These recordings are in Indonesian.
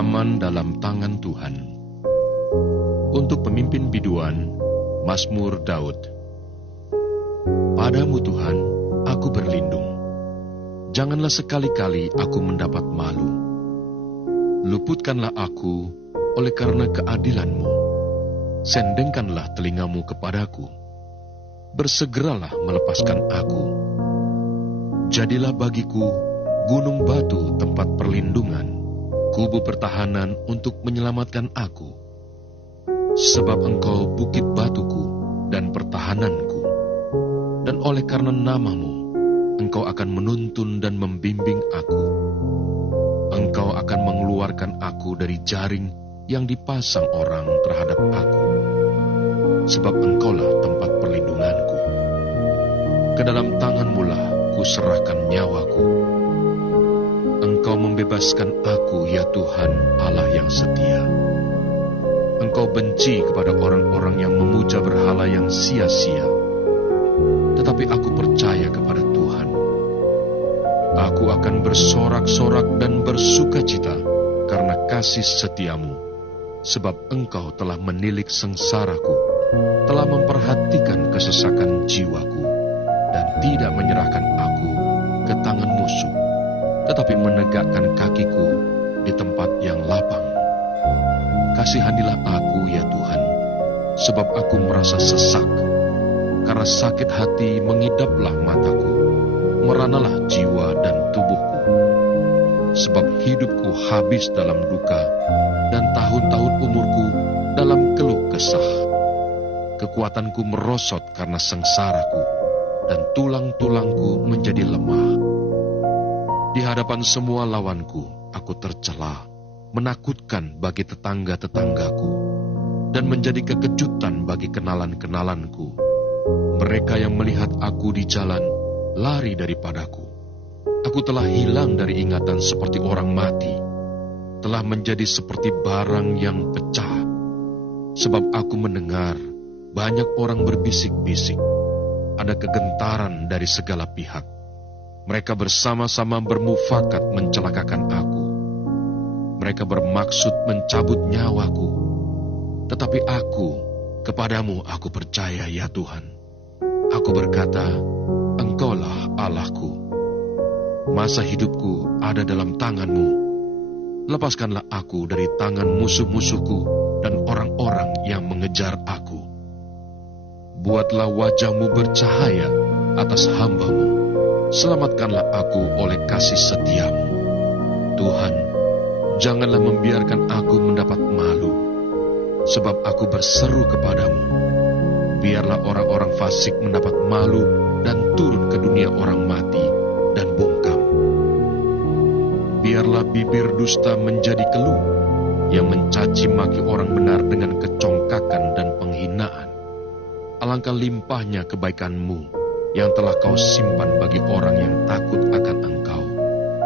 aman dalam tangan Tuhan. Untuk pemimpin biduan, Mazmur Daud. Padamu Tuhan, aku berlindung. Janganlah sekali-kali aku mendapat malu. Luputkanlah aku oleh karena keadilan-Mu. Sendengkanlah telingamu kepadaku. Bersegeralah melepaskan aku. Jadilah bagiku gunung batu tempat perlindungan, kubu pertahanan untuk menyelamatkan aku. Sebab Engkau bukit batuku dan pertahananku, dan oleh karena nama-Mu, Engkau akan menuntun dan membimbing aku. Engkau akan mengeluarkan aku dari jaring yang dipasang orang terhadap aku. Sebab Engkaulah tempat perlindunganku. Ke dalam tangan-Mu lah kuserahkan nyawaku. Engkau membebaskan aku, ya Tuhan Allah yang setia. Engkau benci kepada orang-orang yang memuja berhala yang sia-sia. Tetapi aku percaya kepada Tuhan. Aku akan bersorak-sorak dan bersukacita karena kasih setia-Mu, sebab Engkau telah menilik sengsaraku, telah memperhatikan kesesakan jiwaku, dan tidak menyerahkan aku ke tangan musuh, tetapi menegakkan kakiku di tempat yang lapang. Kasihanilah aku, ya Tuhan, sebab aku merasa sesak. Karena sakit hati mengidaplah mataku, meranalah jiwa dan tubuhku. Sebab hidupku habis dalam duka, dan tahun-tahun umurku dalam keluh kesah. Kekuatanku merosot karena sengsaraku, dan tulang-tulangku menjadi lemah. Di hadapan semua lawanku, aku tercela, menakutkan bagi tetangga-tetanggaku, dan menjadi kekejutan bagi kenalan-kenalanku. Mereka yang melihat aku di jalan, lari daripadaku. Aku telah hilang dari ingatan seperti orang mati, telah menjadi seperti barang yang pecah. Sebab aku mendengar banyak orang berbisik-bisik, ada kegentaran dari segala pihak. Mereka bersama-sama bermufakat mencelakakan aku. Mereka bermaksud mencabut nyawaku. Tetapi aku, kepadamu aku percaya, ya Tuhan. Aku berkata, Engkaulah Allahku. Masa hidupku ada dalam tangan-Mu. Lepaskanlah aku dari tangan musuh-musuhku dan orang-orang yang mengejar aku. Buatlah wajah-Mu bercahaya atas hamba-Mu. Selamatkanlah aku oleh kasih setia-Mu. Tuhan, janganlah membiarkan aku mendapat malu, sebab aku berseru kepadamu. Biarlah orang-orang fasik mendapat malu dan turun ke dunia orang mati dan bungkam. Biarlah bibir dusta menjadi keluh, yang mencaci maki orang benar dengan kecongkakan dan penghinaan. Alangkah limpahnya kebaikan-Mu yang telah Kau simpan bagi orang yang takut akan Engkau,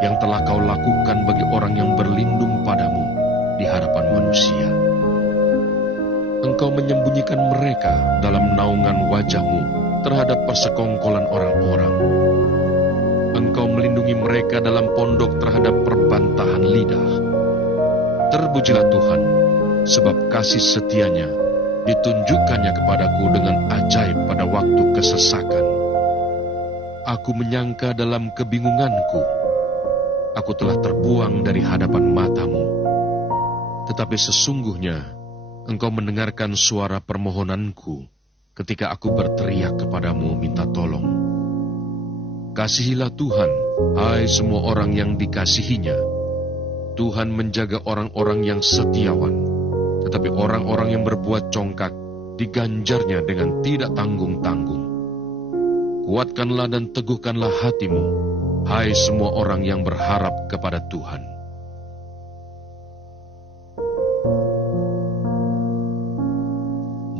yang telah Kau lakukan bagi orang yang berlindung padamu di hadapan manusia. Engkau menyembunyikan mereka dalam naungan wajah-Mu terhadap persekongkolan orang-orang. Engkau melindungi mereka dalam pondok terhadap perbantahan lidah. Terpujilah Tuhan, sebab kasih setia-Nya ditunjukkannya kepadaku dengan ajaib pada waktu kesesakan. Aku menyangka dalam kebingunganku, aku telah terbuang dari hadapan mata-Mu. Tetapi sesungguhnya, Engkau mendengarkan suara permohonanku ketika aku berteriak kepadamu minta tolong. Kasihilah Tuhan, hai semua orang yang dikasihinya. Tuhan menjaga orang-orang yang setiawan, tetapi orang-orang yang berbuat congkak diganjarnya dengan tidak tanggung-tanggung. Kuatkanlah dan teguhkanlah hatimu, hai semua orang yang berharap kepada Tuhan.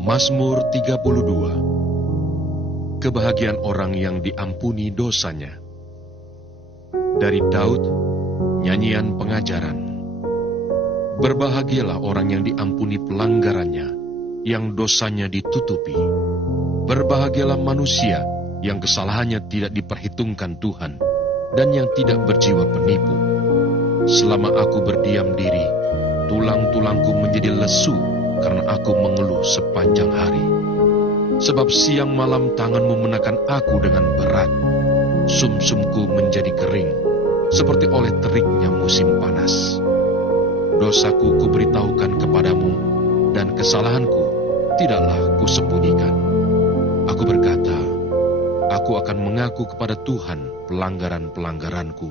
Mazmur 32. Kebahagiaan orang yang diampuni dosanya. Dari Daud, nyanyian pengajaran. Berbahagialah orang yang diampuni pelanggarannya, yang dosanya ditutupi. Berbahagialah manusia yang kesalahannya tidak diperhitungkan Tuhan, dan yang tidak berjiwa penipu. Selama aku berdiam diri, Tulang-tulangku menjadi lesu karena aku mengeluh sepanjang hari. Sebab siang malam tanganmu menekan aku dengan berat. Sumsumku menjadi kering, seperti oleh teriknya musim panas. Dosaku kuberitahukan kepadamu, dan kesalahanku tidaklah kusembunyikan. Aku berkata, aku akan mengaku kepada Tuhan pelanggaran-pelanggaranku,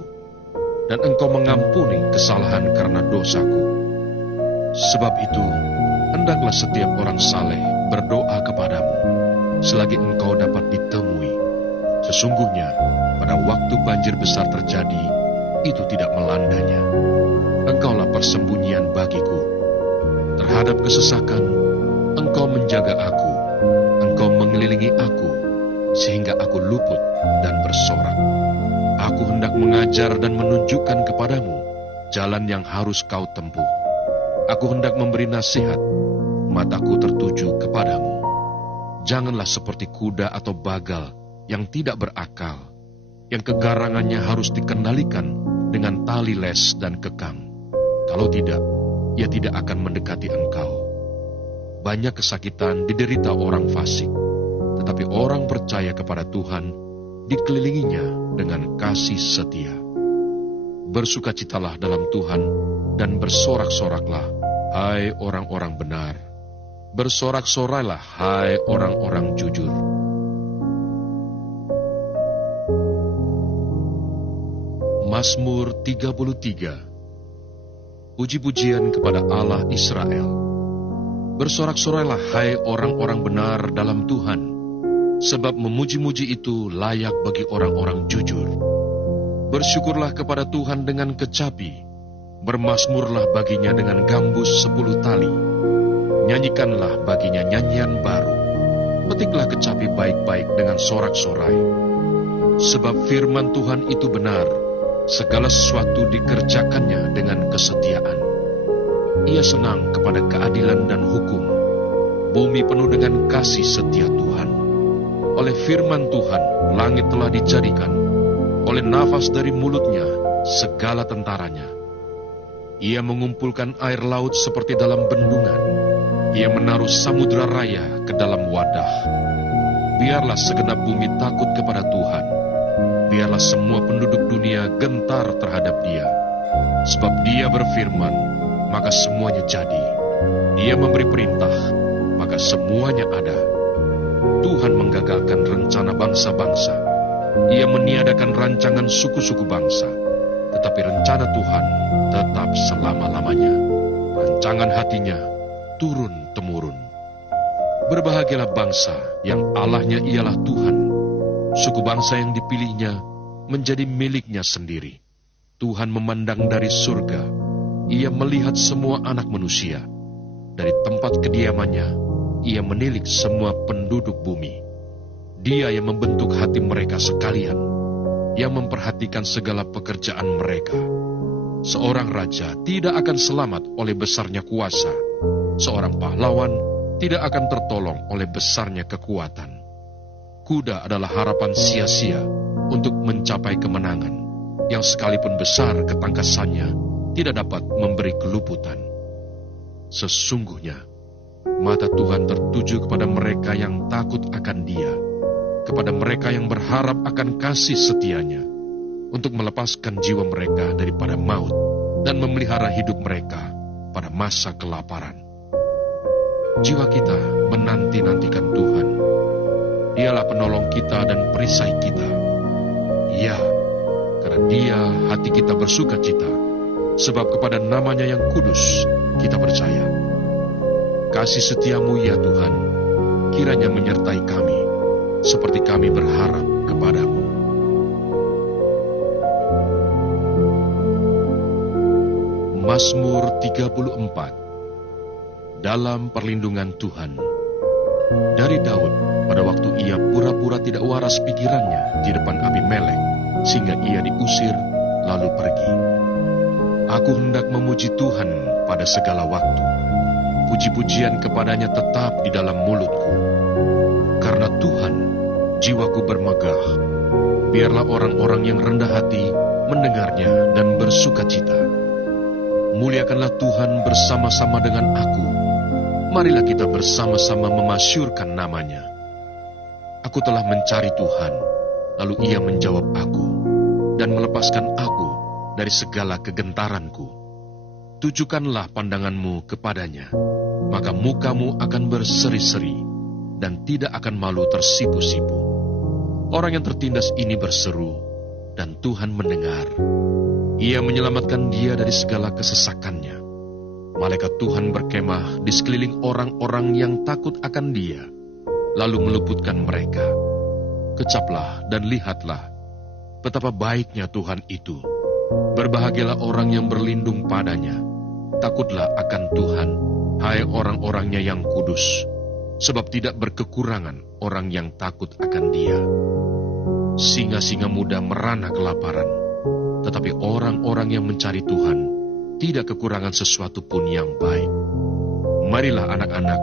dan Engkau mengampuni kesalahan karena dosaku. Sebab itu, hendaklah setiap orang saleh berdoa kepadamu, selagi engkau dapat ditemui. Sesungguhnya, pada waktu banjir besar terjadi, itu tidak melandanya. Engkaulah persembunyian bagiku. Terhadap kesesakan, Engkau menjaga aku. Engkau mengelilingi aku, sehingga aku luput dan bersorak. Aku hendak mengajar dan menunjukkan kepadamu jalan yang harus kau tempuh. Aku hendak memberi nasihat, mataku tertuju kepadamu. Janganlah seperti kuda atau bagal yang tidak berakal, yang kegarangannya harus dikendalikan dengan tali les dan kekang. Kalau tidak, ia tidak akan mendekati engkau. Banyak kesakitan diderita orang fasik, tetapi orang percaya kepada Tuhan dikelilinginya dengan kasih setia. Bersukacitalah dalam Tuhan dan bersorak-soraklah, hai orang-orang benar. Bersorak-sorailah, hai orang-orang jujur. Mazmur 33. Puji-pujian kepada Allah Israel. Bersorak-sorailah, hai orang-orang benar dalam Tuhan, sebab memuji-muji itu layak bagi orang-orang jujur. Bersyukurlah kepada Tuhan dengan kecapi, bermazmurlah baginya dengan gambus 10 tali. Nyanyikanlah baginya nyanyian baru, petiklah kecapi baik-baik dengan sorak-sorai. Sebab firman Tuhan itu benar, segala sesuatu dikerjakannya dengan kesetiaan. Ia senang kepada keadilan dan hukum, bumi penuh dengan kasih setia Tuhan. Oleh firman Tuhan, langit telah dijadikan, oleh nafas dari mulutnya, segala tentaranya. Ia mengumpulkan air laut seperti dalam bendungan. Ia menaruh samudra raya ke dalam wadah. Biarlah segenap bumi takut kepada Tuhan. Biarlah semua penduduk dunia gentar terhadap Dia. Sebab Dia berfirman, maka semuanya jadi. Dia memberi perintah, maka semuanya ada. Tuhan menggagalkan rencana bangsa-bangsa. Ia meniadakan rancangan suku-suku bangsa, tetapi rencana Tuhan tetap selama-lamanya. Rancangan hatinya turun-temurun. Berbahagialah bangsa yang Allahnya ialah Tuhan, suku bangsa yang dipilihnya menjadi miliknya sendiri. Tuhan memandang dari surga, Ia melihat semua anak manusia. Dari tempat kediamannya, Ia menilik semua penduduk bumi. Dia yang membentuk hati mereka sekalian, yang memperhatikan segala pekerjaan mereka. Seorang raja tidak akan selamat oleh besarnya kuasa. Seorang pahlawan tidak akan tertolong oleh besarnya kekuatan. Kuda adalah harapan sia-sia untuk mencapai kemenangan, yang sekalipun besar ketangkasannya tidak dapat memberi keluputan. Sesungguhnya, mata Tuhan tertuju kepada mereka yang takut akan Dia, kepada mereka yang berharap akan kasih setianya, untuk melepaskan jiwa mereka daripada maut dan memelihara hidup mereka pada masa kelaparan. Jiwa kita menanti-nantikan Tuhan. Dialah penolong kita dan perisai kita. Ya, karena Dia hati kita bersuka cita, sebab kepada nama-Nya yang kudus kita percaya. Kasih setiamu ya Tuhan, kiranya menyertai kami, seperti kami berharap kepadamu. Mazmur 34. Dalam perlindungan Tuhan. Dari Daud, pada waktu ia pura-pura tidak waras pikirannya di depan Abimelek, sehingga ia diusir lalu pergi. Aku hendak memuji Tuhan pada segala waktu. Puji-pujian kepadanya tetap di dalam mulutku. Karena Tuhan, jiwaku bermegah. Biarlah orang-orang yang rendah hati mendengarnya dan bersukacita. Muliakanlah Tuhan bersama-sama dengan aku. Marilah kita bersama-sama memasyurkan nama-Nya. Aku telah mencari Tuhan, lalu Ia menjawab aku, dan melepaskan aku dari segala kegentaranku. Tujukanlah pandanganmu kepadanya, maka mukamu akan berseri-seri, dan tidak akan malu tersipu-sipu. Orang yang tertindas ini berseru, dan Tuhan mendengar. Ia menyelamatkan dia dari segala kesesakannya. Malaikat Tuhan berkemah di sekeliling orang-orang yang takut akan dia, lalu meluputkan mereka. Kecaplah dan lihatlah betapa baiknya Tuhan itu. Berbahagialah orang yang berlindung padanya. Takutlah akan Tuhan, hai orang-orangnya yang kudus, sebab tidak berkekurangan orang yang takut akan Dia. Singa-singa muda merana kelaparan, tetapi orang-orang yang mencari Tuhan tidak kekurangan sesuatu pun yang baik. Marilah anak-anak,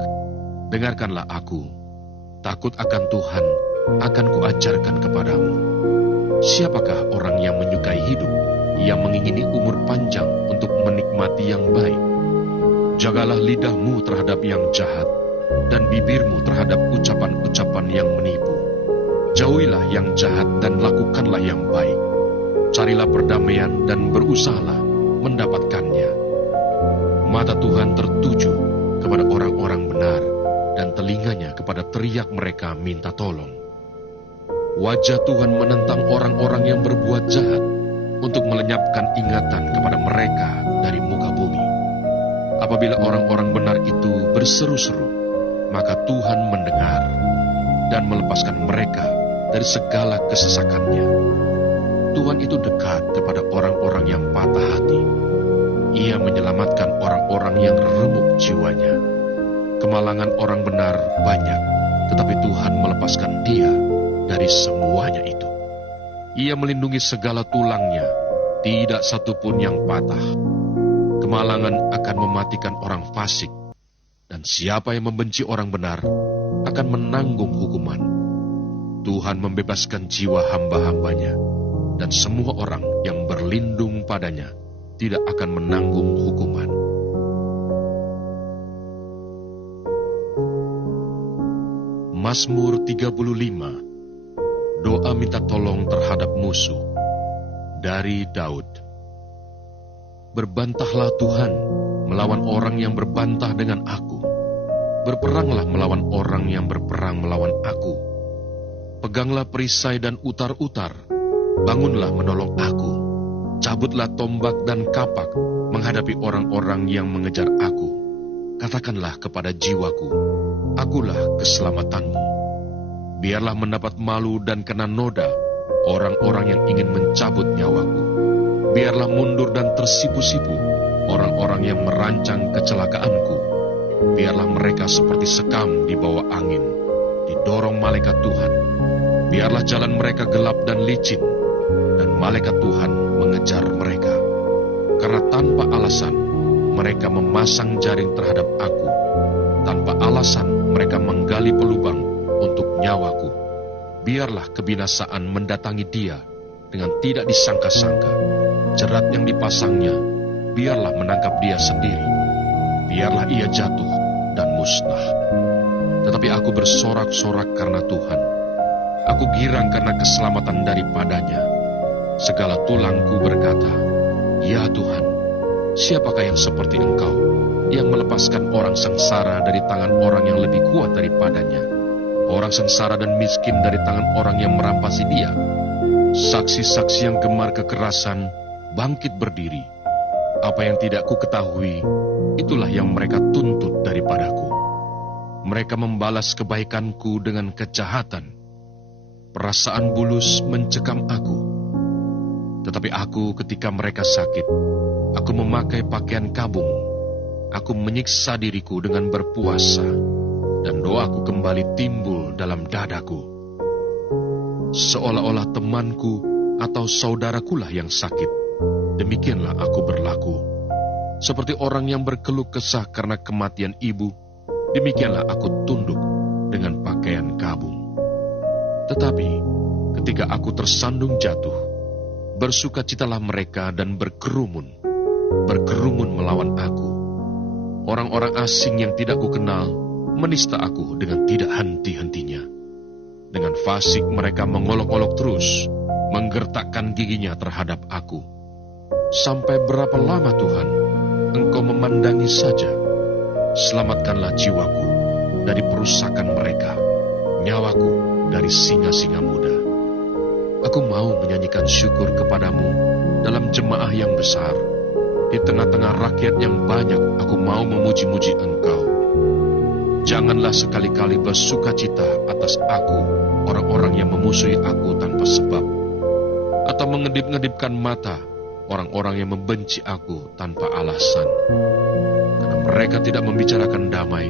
dengarkanlah aku. Takut akan Tuhan akan kuajarkan kepadamu. Siapakah orang yang menyukai hidup, yang mengingini umur panjang untuk menikmati yang baik? Jagalah lidahmu terhadap yang jahat, dan bibirmu terhadap ucapan-ucapan yang menipu. Jauhilah yang jahat dan lakukanlah yang baik. Carilah perdamaian dan berusahalah mendapatkannya. Mata Tuhan tertuju kepada orang-orang benar, dan telinganya kepada teriak mereka minta tolong. Wajah Tuhan menentang orang-orang yang berbuat jahat, untuk melenyapkan ingatan kepada mereka dari muka bumi. Apabila orang-orang benar itu berseru-seru, maka Tuhan mendengar dan melepaskan mereka dari segala kesesakannya. Tuhan itu dekat kepada orang-orang yang patah hati. Ia menyelamatkan orang-orang yang remuk jiwanya. Kemalangan orang benar banyak, tetapi Tuhan melepaskan dia dari semuanya itu. Ia melindungi segala tulangnya, tidak satu pun yang patah. Kemalangan akan mematikan orang fasik, dan siapa yang membenci orang benar akan menanggung hukuman. Tuhan membebaskan jiwa hamba-hambanya, dan semua orang yang berlindung padanya tidak akan menanggung hukuman. Mazmur 35. Doa minta tolong terhadap musuh, dari Daud. Berbantahlah Tuhan melawan orang yang berbantah dengan aku. Berperanglah melawan orang yang berperang melawan aku. Peganglah perisai dan utar-utar, bangunlah menolong aku. Cabutlah tombak dan kapak menghadapi orang-orang yang mengejar aku. Katakanlah kepada jiwaku, akulah keselamatanmu. Biarlah mendapat malu dan kena noda orang-orang yang ingin mencabut nyawaku. Biarlah mundur dan tersipu-sipu orang-orang yang merancang kecelakaanku. Biarlah mereka seperti sekam di bawah angin, didorong malaikat Tuhan. Biarlah jalan mereka gelap dan licin, dan malaikat Tuhan mengejar mereka. Karena tanpa alasan mereka memasang jaring terhadap aku. Tanpa alasan mereka menggali pelubang untuk nyawaku. Biarlah kebinasaan mendatangi dia dengan tidak disangka-sangka. Jerat yang dipasangnya, biarlah menangkap dia sendiri. Biarlah ia jatuh dan musnah. Tetapi aku bersorak-sorak karena Tuhan. Aku girang karena keselamatan daripadanya. Segala tulangku berkata, ya Tuhan, siapakah yang seperti Engkau, yang melepaskan orang sengsara dari tangan orang yang lebih kuat daripadanya, orang sengsara dan miskin dari tangan orang yang merampasi dia. Saksi-saksi yang gemar kekerasan bangkit berdiri. Apa yang tidak ku ketahui, itulah yang mereka tuntut daripadaku. Mereka membalas kebaikanku dengan kejahatan. Perasaan bulus mencekam aku. Tetapi aku ketika mereka sakit, aku memakai pakaian kabung. Aku menyiksa diriku dengan berpuasa, dan doaku kembali timbul dalam dadaku. Seolah-olah temanku atau saudarakulah yang sakit, demikianlah aku berlaku. Seperti orang yang berkeluh kesah karena kematian ibu, demikianlah aku tunduk dengan pakaian kabung. Tetapi ketika aku tersandung jatuh, bersukacitalah mereka dan berkerumun. berkerumun melawan aku. Orang-orang asing yang tidak kukenal menista aku dengan tidak henti-hentinya. Dengan fasik mereka mengolok-olok terus, menggertakkan giginya terhadap aku. Sampai berapa lama Tuhan, Engkau memandangi saja? Selamatkanlah jiwaku dari perusakan mereka, nyawaku dari singa-singa muda. Aku mau menyanyikan syukur kepadamu dalam jemaah yang besar. Di tengah-tengah rakyat yang banyak, aku mau memuji-muji Engkau. Janganlah sekali-kali bersukacita atas aku, orang-orang yang memusuhi aku tanpa sebab, atau mengedip-ngedipkan mata orang-orang yang membenci aku tanpa alasan. Karena mereka tidak membicarakan damai,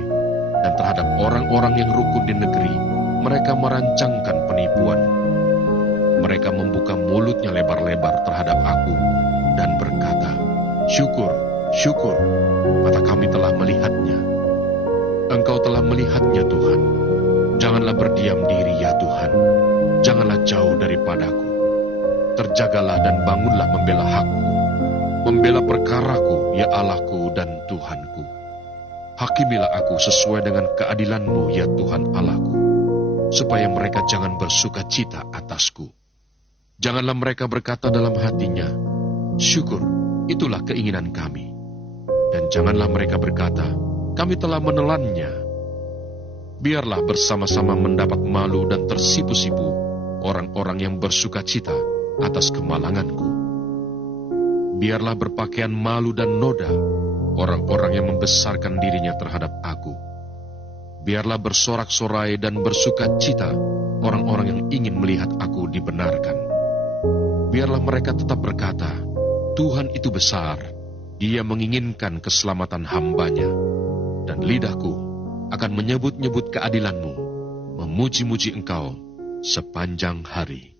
dan terhadap orang-orang yang rukun di negeri, mereka merancangkan penipuan. Mereka membuka mulutnya lebar-lebar terhadap aku dan berkata, "Syukur, syukur, mata kami telah melihatnya." Engkau telah melihatnya, Tuhan. Janganlah berdiam diri, ya Tuhan. Janganlah jauh daripadaku. Terjagalah dan bangunlah membela hakku. Membela perkaraku, ya Allahku dan Tuhanku. Hakimilah aku sesuai dengan keadilan-Mu, ya Tuhan Allahku, supaya mereka jangan bersuka cita atasku. Janganlah mereka berkata dalam hatinya, "Syukur, itulah keinginan kami." Dan janganlah mereka berkata, "Kami telah menelannya." Biarlah bersama-sama mendapat malu dan tersipu-sipu orang-orang yang bersuka cita atas kemalanganku. Biarlah berpakaian malu dan noda orang-orang yang membesarkan dirinya terhadap aku. Biarlah bersorak-sorai dan bersuka cita orang-orang yang ingin melihat aku dibenarkan. Biarlah mereka tetap berkata, "Tuhan itu besar, Dia menginginkan keselamatan hamba-Nya." Dan lidahku akan menyebut-nyebut keadilan-Mu, memuji-muji Engkau sepanjang hari.